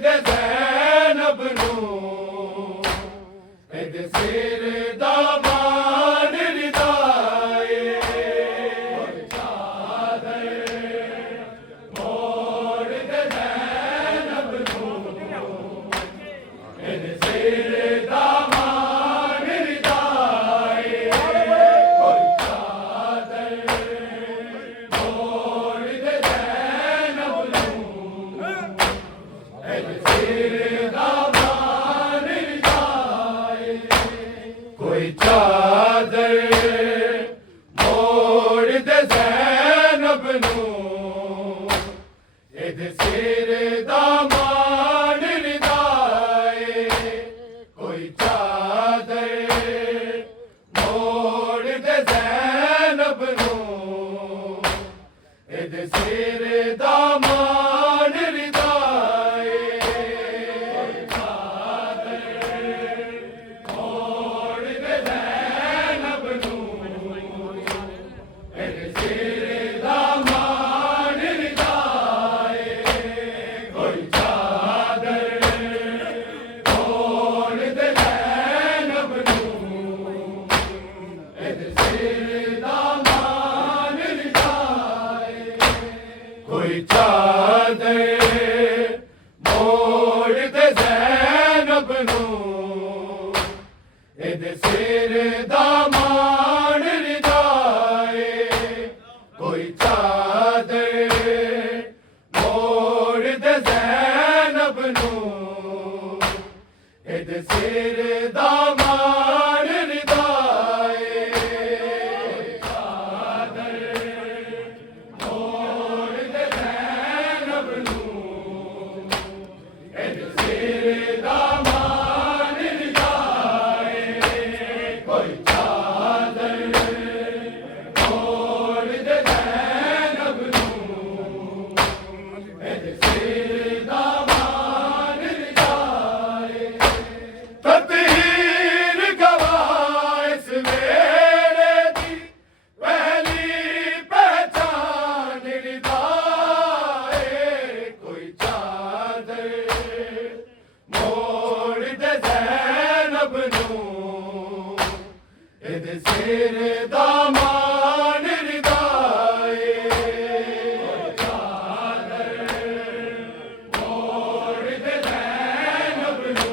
दे ज़ैनब नू एदे सिर दा मान रिदाए चादर मोड़ दे ज़ैनब नू एदे सिर दा मान रिदाए कोई चादर मोड़ दे ज़ैनब नू एदे सिर दा मान रिदाए कोई चादर मोड़ दे ज़ैनब नू एदे सिर दा मान रिदाए कोई चादर मोड़ दे ज़ैनब नू एदे सिर दा मान रिदाए मोड़ दे ज़ैनब नू एदे सिर दा मान रिदाए कोई चादर मोड़ दे ज़ैनब नू एदे सिर दा मान रिदाए कोई चादर मोड़ दे ज़ैनब नू एदे सिर दा मान रिदाए कोई चादर मोड़ दे ज़ैनब नू एदे सिर दा मान रिदाए मोड़ दे ज़ैनब नू एदे सिर दा मान रिदाए कोई चादर मोड़ दे ज़ैनब नू एदे सिर दा मान रिदाए तत्हीर गवाह इस वेले दी पहली पहचान रिदाए कोई चादर मोड़ दे ज़ैनब नू एदे सिर दा मान रिदाए चादर मोड़ दे ज़ैनब नू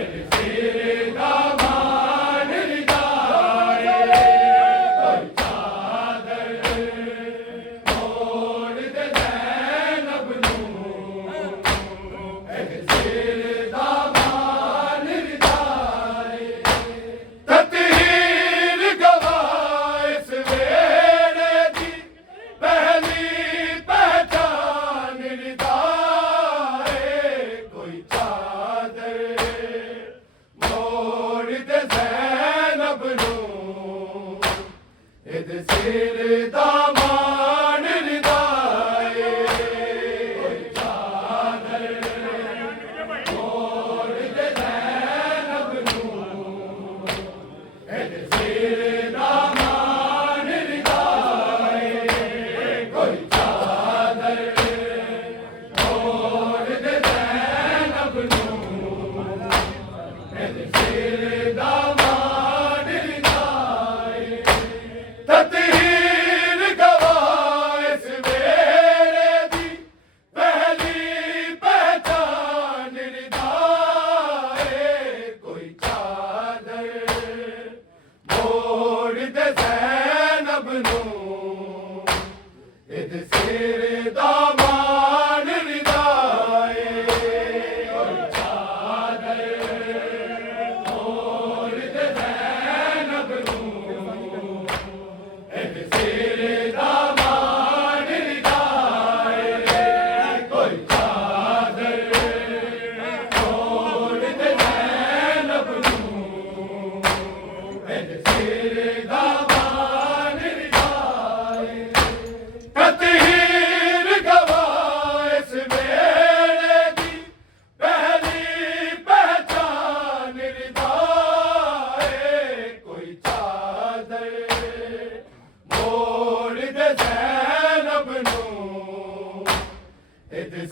एदे सिर दा मान रिदाए कोई चादर मोड़ दे ज़ैनब नू एदे सिर दा मान रिदाए तत्हीर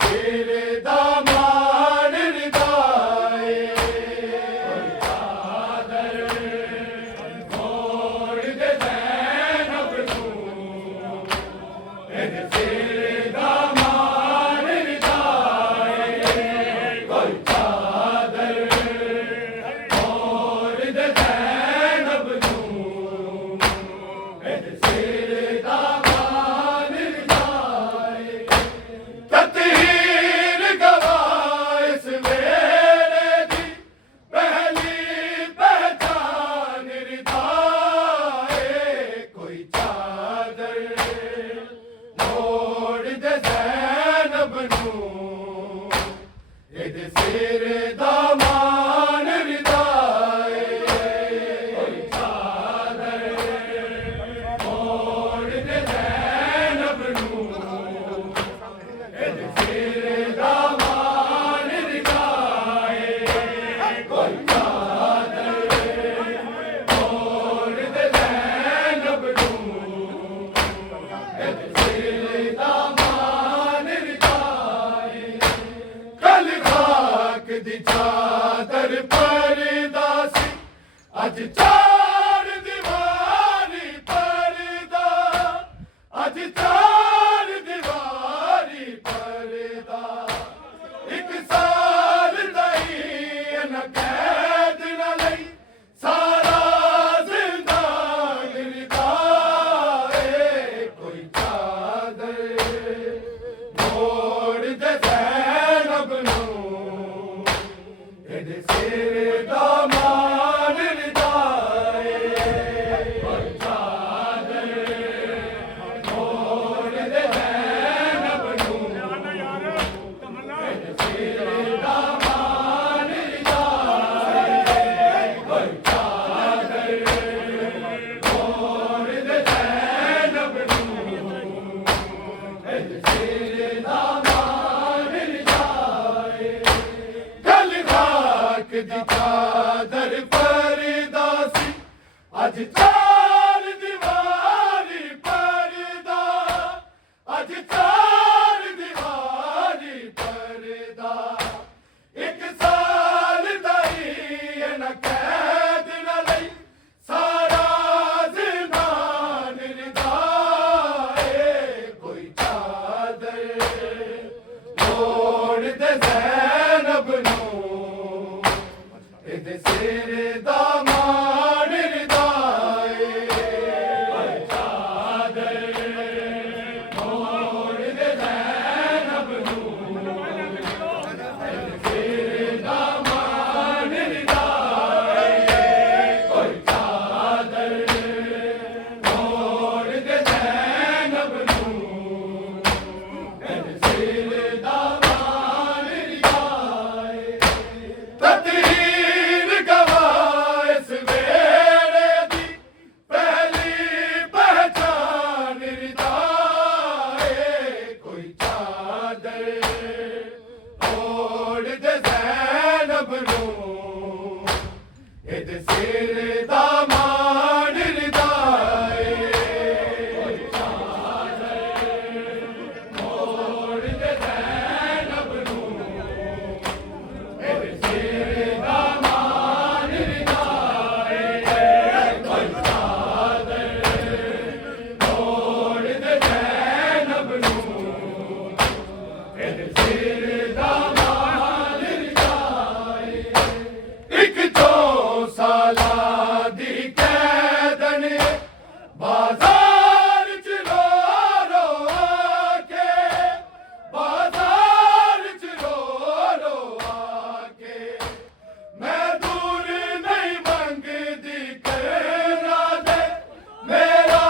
सिर दा मान रिदाए कोई चादर मोड़ दे ज़ैनब नूं एदे सिर दा मान रिदाए कोई चादर मोड़ दे ज़ैनब नूं एदे सिर दा मान रिदाए ततहीर गवाह इस वेले दी पहली पहचान रिदाए कोई चादर मोड़ दे ज़ैनब नूं एदे सिर दा मान रिदाए कोई चादर मोड़ दे ज़ैनब नूं एदे सिर दा मान रिदाए कोई चादर मोड़ दे ज़ैनब नूं एदे सिर दा मान रिदाए कल खाक दी चादर परदा सी अज चार दीवारी परदा अज चार दीवारी परदा एक साल दई न कैद न लई सारा जिंदान रिदाए कोई चादर मोड़ दे ज़ैनब नूं एदे सिर दा मान रिदाए कोई चादर मोड़ दे ज़ैनब नूं एदे सिर दा मान रिदाए कोई चादर मोड़ दे ज़ैनब नूं एदे सिर दा मान रिदाए गल खाक दी चादर परदा सी अज चार दीवारी परदा अज चार दीवारी परदा एक साल दई न कैद न लई सारा जिंदान रिदाए कोई चादर मोड़ दे ज़ैनब नूं एदे सिर दा मान रिदाए कोई चादर मोड़ दे ज़ैनब नूं एदे सिर दा मान रिदाए कोई चादर मोड़ दे ज़ैनब नूं एदे सिर दा मान रिदाए ततहीर गवाह इस वेले दी पहली पहचान रिदाए कोई चादर मोड़ दे ज़ैनब नूं एदे सिर दा मान रिदाए कोई चादर मोड़ दे ज़ैनब नूं एदे सिर दा मान रिदाए कोई चादर मोड़ दे ज़ैनब नूं एदे सिर दा मान रिदाए एक दो साला दी कैदन बाजार च रो रो आके बाजार च रो रो आके मैं दूर नहीं मंगदी करना दे मेरा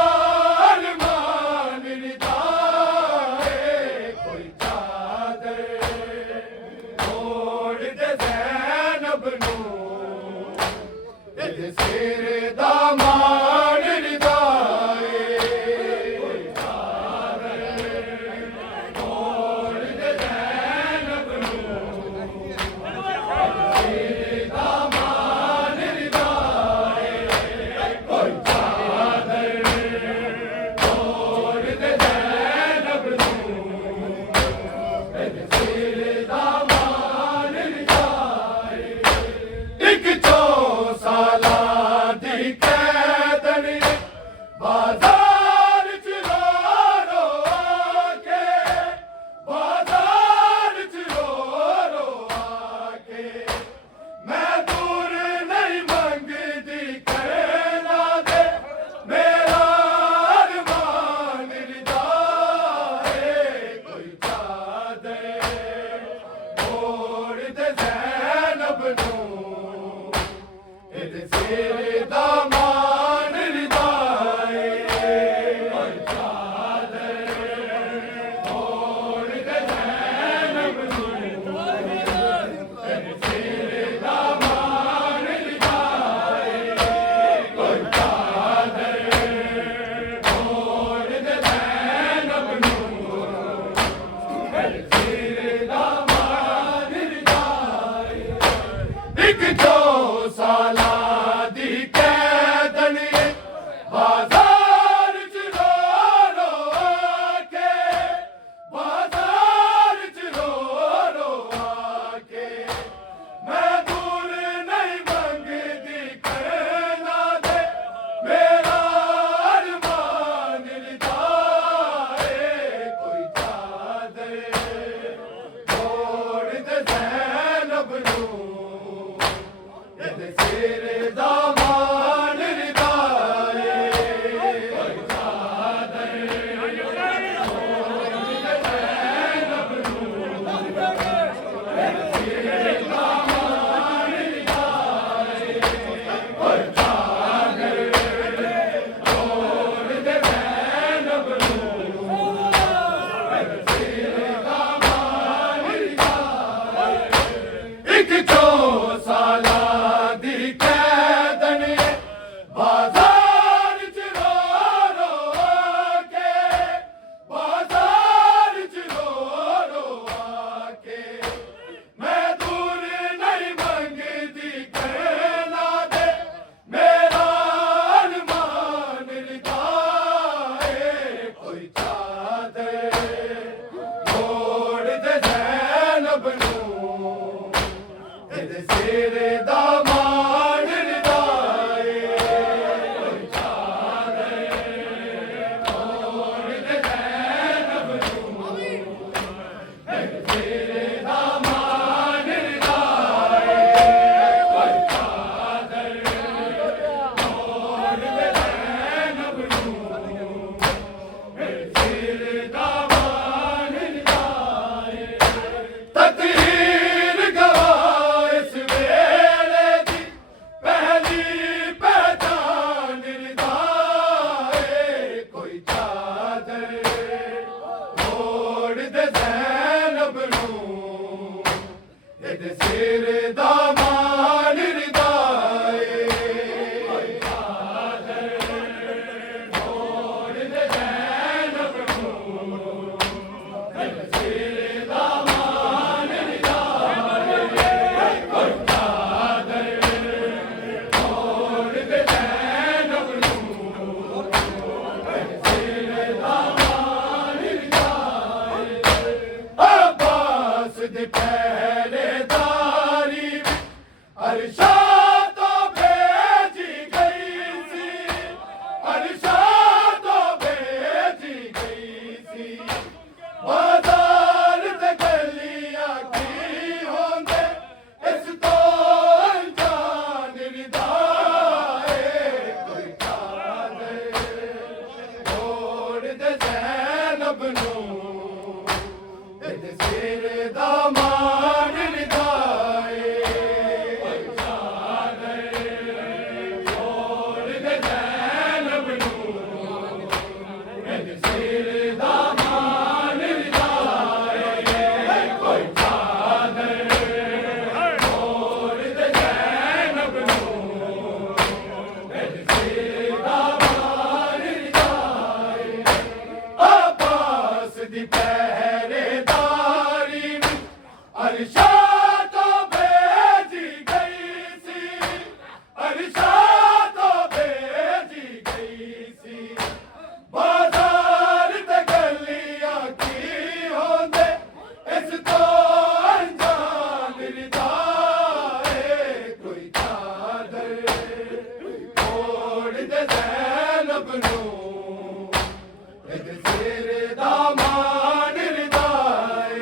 अरमान रिदाए कोई चादर मोड़ दे ज़ैनब नूं एदे सिर दा मान रिदाए कोई चादर मोड़ दे ज़ैनब नूं एदे सिर दा मान रिदाए कोई चादर मोड़ दे ज़ैनब नूं एदे ਤੇ ਜ਼ੈਨਬ ਨੂੰ ਇਹਦੇ ਸਿਰ ਦਾ ਮਾਣ ਰਿਦਾਏ ਓਏ ਚਾਦਰ ਮੋੜ ਤੇ ਜ਼ੈਨਬ ਨੂੰ ਇਹਦੇ ਸਿਰ ਦਾ ਮਾਣ ਰਿਦਾਏ ਓਏ ਚਾਦਰ ਮੋੜ ਤੇ ਜ਼ੈਨਬ ਨੂੰ ਇਹਦੇ ਸਿਰ ਦਾ ਮਾਣ ਰਿਦਾਏ ਇੱਕ ਜੋ ਸਾਲਾਂ ਦੀ ਕੈਦਨ ਬਾਜ਼ਾਰ ਚ ਰੋ ਰੋ ਕੇ ਬਾਜ਼ਾਰ ਚ ਰੋ ਰੋ ਕੇ ਮੈਂ ਦੂਰ ਨਹੀਂ ਮੰਗਦੀ ਕਰਨਾ ਦੇ ਮੇਰਾ ਅਰਮਾਨ ਲਿਦਾਏ ਕੋਈ ਚਾਦਰ ਮੋੜ ਤੇ ਜ਼ੈਨਬ ਨੂੰ ਇਹਦੇ ਸਿਰ ਦਾ ਮਾਣ ਰਿਦਾਏ ਓਏ ਚਾਦਰ ਮੋੜ ਤੇ ਜ਼ੈਨਬ ਨੂੰ ਇਹਦੇ ਸਿਰ ਦਾ ਮਾਣ ਰਿਦਾਏ ਓਏ ਚਾਦਰ ਮੋੜ ਤੇ ਜ਼ੈਨਬ ਨੂੰ ਇਹਦੇ ਸਿਰ ਦਾ ਮਾਣ ਰਿਦਾਏ ਇੱਕ ਜੋ ਸਾਲਾਂ ਦੀ ਕੈਦਨ ਬਾਜ਼ਾਰ ਚ ਰੋ ਰੋ ਕੇ ਬਾਜ਼ਾਰ ਚ ਰੋ ਰੋ ਕੇ ਮੈਂ ਦੂਰ ਨਹੀਂ ਮੰਗਦੀ ਕਰਨਾ ਦੇ ਮੇਰਾ ਅਰਮਾਨ ਲਿਦਾਏ ਕੋਈ ਚਾਦਰ ਮੋੜ ਤੇ ਜ਼ੈਨਬ ਨੂੰ ਇਹਦੇ ਸਿਰ ਦਾ ਮਾਣ ਰਿਦਾਏ ਓਏ ਚਾਦਰ ਮੋੜ ਤੇ ਜ਼ੈਨਬ ਨੂੰ ਇਹਦੇ ਸਿਰ ਦਾ ਮਾਣ ਰਿਦਾਏ ਓਏ ਚਾਦਰ ਮੋੜ ਤੇ ਜ਼ੈਨਬ ਨੂੰ ਇਹਦੇ ਸਿਰ ਦਾ ਮਾਣ ਰਿਦਾਏ ਤਕਦੀਰ ਗਵਾਹ ਇਸ ਵੇਲੇ ਦੀ ਪਹਿਲੀ ਪਹਿਚਾਨ ਰਿਦਾਏ ਕੋਈ ਚਾਦਰ ਮੋੜ ਤੇ ਜ਼ੈਨਬ ਨੂੰ ਇਹਦੇ ਸਿਰ ਦਾ ਮਾਣ ਰਿਦਾਏ ਓਏ ਚਾਦਰ ਮੋੜ ਤੇ ਜ਼ੈਨਬ ਨੂੰ ਇਹਦੇ ਸਿਰ ਦਾ ਮਾਣ ਰਿਦਾਏ ਓਏ ਚਾਦਰ ਮੋੜ ਤੇ ਜ਼ੈਨਬ ਨੂੰ ਇਹਦੇ ਸਿਰ ਦਾ ਮਾਣ ਰਿਦਾਏ ਅਬਾਸ ਦੀ ਪਹਿਰੇਦਾਰੀ ਅਰਸ਼ਾ ਤੋਂ ਭੇਜੀ ਗਈ ਸੀ ਅਰਸ਼ਾ ਤੋਂ ਭੇਜੀ ਗਈ ਸੀ ਬਾਜ਼ਾਰ ਤੇ ਗਲੀਆਂ ਕੀ ਹੁੰਦੇ ਇਸ ਤੋਂ ਅਣਜਾਣ ਰਿਦਾਏ ਕੋਈ ਚਾਦਰ ਮੋੜ ਤੇ ਜ਼ੈਨਬ ਨੂੰ ਇਹਦੇ ਸਿਰ ਦਾ ਮਾਣ ਰਿਦਾਏ ਓਏ ਚਾਦਰ ਮੋੜ ਤੇ ਜ਼ੈਨਬ ਨੂੰ ਇਹਦੇ ਸਿਰ ਦਾ ਮਾਣ ਰਿਦਾਏ ਓਏ ਚਾਦਰ ਮੋੜ ਤੇ ਜ਼ੈਨਬ ਨੂੰ ਇਹਦੇ ਸਿਰ ਦਾ ਮਾਣ ਰਿਦਾਏ ਅਬਾਸ ਦੀ ਪਹਿਰੇਦਾਰੀ ਅਰਸ਼ਾ ਤੋਂ ਭੇਜੀ ਗਈ ਸੀ ਅਰਸ਼ਾ ਤੋਂ ਭੇਜੀ ਗਈ ਸੀ ਬਾਜ਼ਾਰ ਤੇ ਗਲੀਆਂ ਕੀ ਹੁੰਦੇ ਇਸ ਤੋਂ ਅਣਜਾਣ ਰਿਦਾਏ ਕੋਈ ਚਾਦਰ ਮੋੜ ਤੇ ਜ਼ੈਨਬ ਨੂੰ ਇਹਦੇ ਸਿਰ ਦਾ ਮਾਣ ਰਿਦਾਏ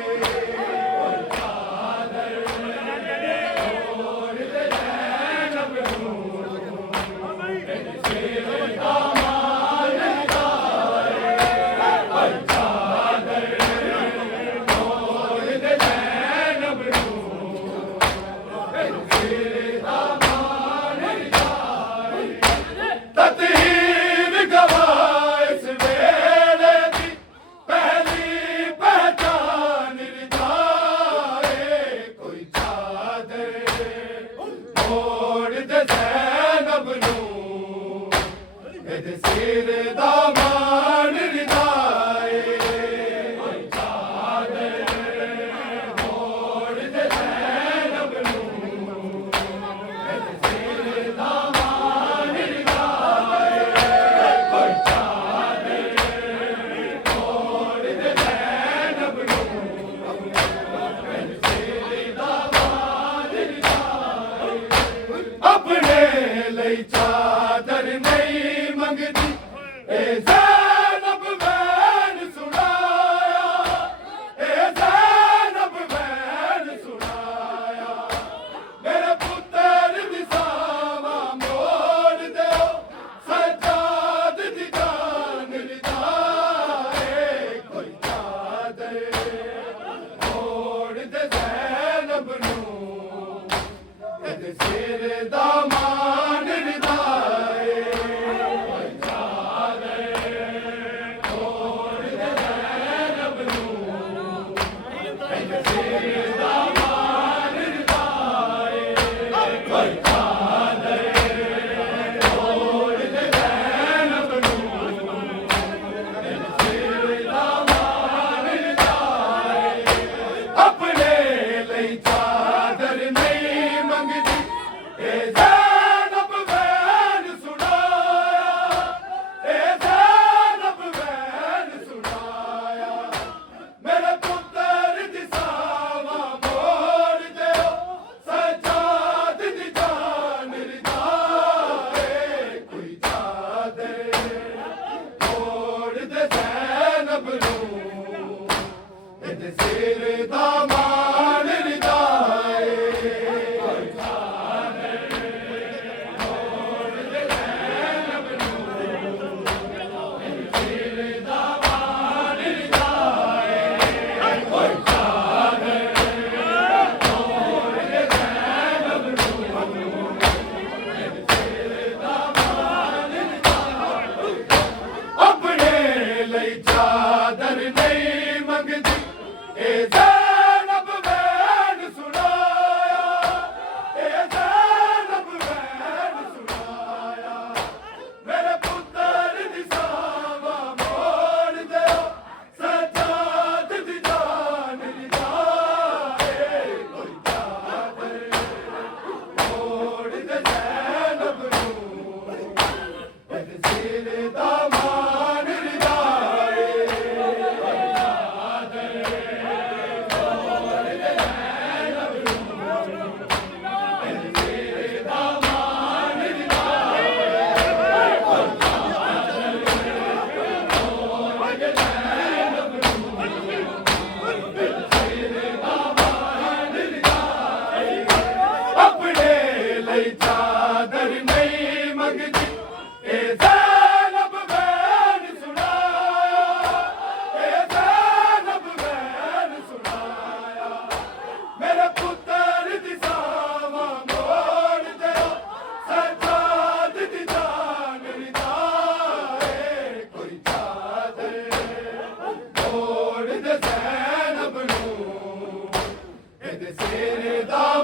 ਓਏ ਚਾਦਰ ਲਈ ਚਾਦਰ ਨਹੀਂ ਮੰਗਦੀ ਇਹ ਜ਼ੈਨਬ ਵੈਨ ਸੁਣਾਇਆ ਇਹ ਜ਼ੈਨਬ ਵੈਨ ਸੁਣਾਇਆ ਮੇਰੇ ਪੁੱਤਰ ਦੀ ਸਾਵਾ ਮੋੜ ਦਿਓ ਸਜਾਦ ਦੀ ਜਾਨ ਲਿਦਾਏ ਕੋਈ ਚਾਦਰ ਮੋੜ ਦੇ ਜ਼ੈਨਬ ਨੂੰ ਇਹਦੇ ਸਿਰ ਦਾ ਮਾਨ ਲਿਦਾਏ ਕੋਈ ਚਾਦਰ ਮੋੜ ਦੇ ਜ਼ੈਨਬ ਨੂੰ ਇਹਦੇ ਸਿਰ ਦਾ ਮਾਨ ਲਿਦਾਏ ਕੋਈ ਚਾਦਰ ਮੋੜ ਦੇ ਜ਼ੈਨਬ ਨੂੰ ਇਹਦੇ ਸਿਰ ਦਾ ਮਾਨ ਲਿਦਾਏ ਆਪਣੇ ਲਈ ਚਾਦਰ ਨਹੀਂ ਮੰਗਦੀ ਇਹ ਜ਼ੈਨਬ ਵੈਨ ਸੁਣਾਇਆ ਇਹ ਜ਼ੈਨਬ ਵੈਨ ਸੁਣਾਇਆ ਮੇਰੇ ਪੁੱਤਰ ਦੀ ਸਾਵਾ ਮੋੜ ਦਿਓ ਸਜਾਦ ਦੀ ਜਾਨ ਲਿਦਾਏ ਕੋਈ ਚਾਦਰ ਮੋੜ ਦੇ ਜ਼ੈਨਬ ਨੂੰ ਇਹਦੇ ਸਿਰ ਦਾ ਮਾਨ ਲਿਦਾਏ ਕੋਈ ਚਾਦਰ ਮੋੜ ਦੇ ਜ਼ੈਨਬ ਨੂੰ ਇਹਦੇ ਸਿਰ ਦਾ ਮਾਨ ਲਿਦਾਏ ਕੋਈ ਚਾਦਰ ਮੋੜ ਦੇ ਜ਼ੈਨਬ ਨੂੰ ਇਹਦੇ ਸਿਰ ਦਾ ਮਾਨ ਲਿਦਾਏ ਆਪਣੇ ਲਈ ਚਾਦਰ ਨਹੀਂ ਮੰਗਦੀ ਇਹ ਜ਼ੈਨਬ ਵੈਨ ਸੁਣਾਇਆ ਇਹ ਜ਼ੈਨਬ ਵੈਨ ਸੁਣਾਇਆ ਮੇਰੇ ਪੁੱਤਰ ਦੀ ਸਾਵਾ ਮੋੜ ਦਿਓ ਸਜਾਦ ਦੀ ਜਾਨ ਲਿਦਾਏ ਕੋਈ ਚਾਦਰ ਮੋੜ ਦੇ ਜ਼ੈਨਬ ਨੂੰ ਇਹਦੇ ਸਿਰ ਦਾ ਮਾਨ ਲਿਦਾਏ ਕੋਈ ਚਾਦਰ ਮੋੜ ਦੇ ਜ਼ੈਨਬ ਨੂੰ ਇਹਦੇ ਸਿਰ ਦਾ ਮਾਨ ਲਿਦਾਏ ਕੋਈ ਚਾਦਰ ਮੋੜ ਦੇ ਜ਼ੈਨਬ ਨੂੰ ਇਹਦੇ ਸਿਰ ਦਾ ਮਾਨ ਲਿਦਾਏ ਆਪਣੇ ਲਈ ਚਾਦਰ ਨਹੀਂ ਮੰਗਦੀ ਇਹ ਜ਼ੈਨਬ ਵੈਨ ਸੁਣਾਇਆ ਇਹ ਜ਼ੈਨਬ ਵੈਨ ਸੁਣਾਇਆ ਮੇਰੇ ਪੁੱਤਰ ਦੀ ਸਾਵਾ ਮੋੜ ਦਿਓ ਸਜਾਦ ਦੀ ਜਾਨ ਲਿਦਾਏ ਕੋਈ ਚਾਦਰ ਮੋੜ ਦੇ ਜ਼ੈਨਬ ਨੂੰ ਇਹਦੇ ਸਿਰ ਦਾ